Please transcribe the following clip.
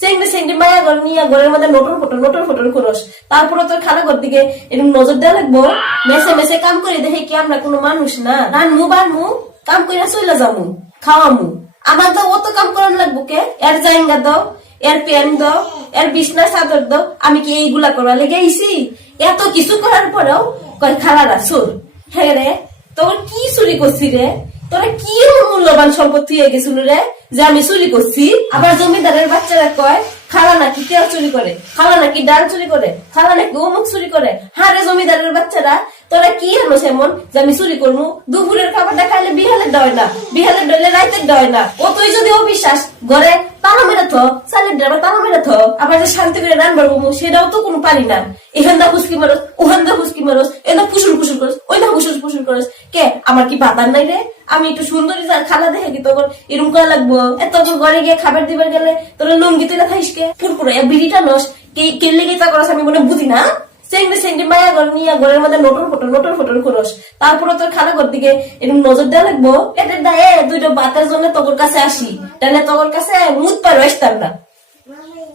চেংড়ি চেংড়ি মায়া ঘর নিয়ে ঘরের মধ্যে নটর ফটর করস। তারপরে তোর খানা ঘর দিকে এরকম নজর দেওয়া লাগবো। মেসে মেসে কাম করে দেখে কি আমরা কোনো মানুষ না? রানমু বানমু কাম করে চলে যাবো, খাওয়ামু। আমার তো অত কাম করানো লাগবো কে? এর জাইঙ্গা দাও, এর প্যান দাও, এর বিছনা চাদর দাও। আমি কি এইগুলা করা লেগে আইছি? এত কিছু করার পরেও কয় খালারা চোর। হ্যাঁ রে, তোর কি চুরি করছি রে? তোরা কি মূল্যবান সম্পত্তি হয়ে গেছিল রে যে আমি চুরি করছি? আবার জমিদারের বাচ্চারা কয় খালা নাকি তেল চুরি করে, খালা নাকি ডাল চুরি করে, খালা নাকি অমুক চুরি করে। হারে জমিদারের বাচ্চারা, তোরা কি হলো সেমন যে আমি চুরি করবো? দুপুরের খাবারটা খাইলে বিহালের দেয় না, বিহালের ডলে রাইতের দেয় না। ও তুই যদি অবিশ্বাস ঘরে তালা মেরে থ, চালের ড্রাইভার তালা মেরে থ, আবার যে শান্তি করে রান্নার বমু সেটাও তো কোনো পারি না। এখান দা ফুসকি মারস, ওখান দা ফুসকি মারস, এখান ফুসুর ফুসুর করস, ওই দা ফুসুর ফুসুর করস। কে আমার কি বাতার নাই রে? আমি একটু সুন্দরী যার খালা দেখে কি তোর এরকম করা লাগবো? এত ঘরে গিয়ে খাবার দিবার গেলে তোর লুঙ্গি তুই খাইস কে? পুরপুরে বিড়িটা নস কে লেগে তা করস আমি মনে বুঝি না। চেংড়ি চেংড়ি মায়া ঘর নিয়ে ঘরের মধ্যে নটর ফটর করস। তারপরে তোর খানা ঘর দিকে এরকম নজর দেওয়া লাগবো। এদের দায়ে দুইটা বাতের জন্য তোর কাছে আসি, তাহলে তোর কাছে মুদ পারো আসতাম না।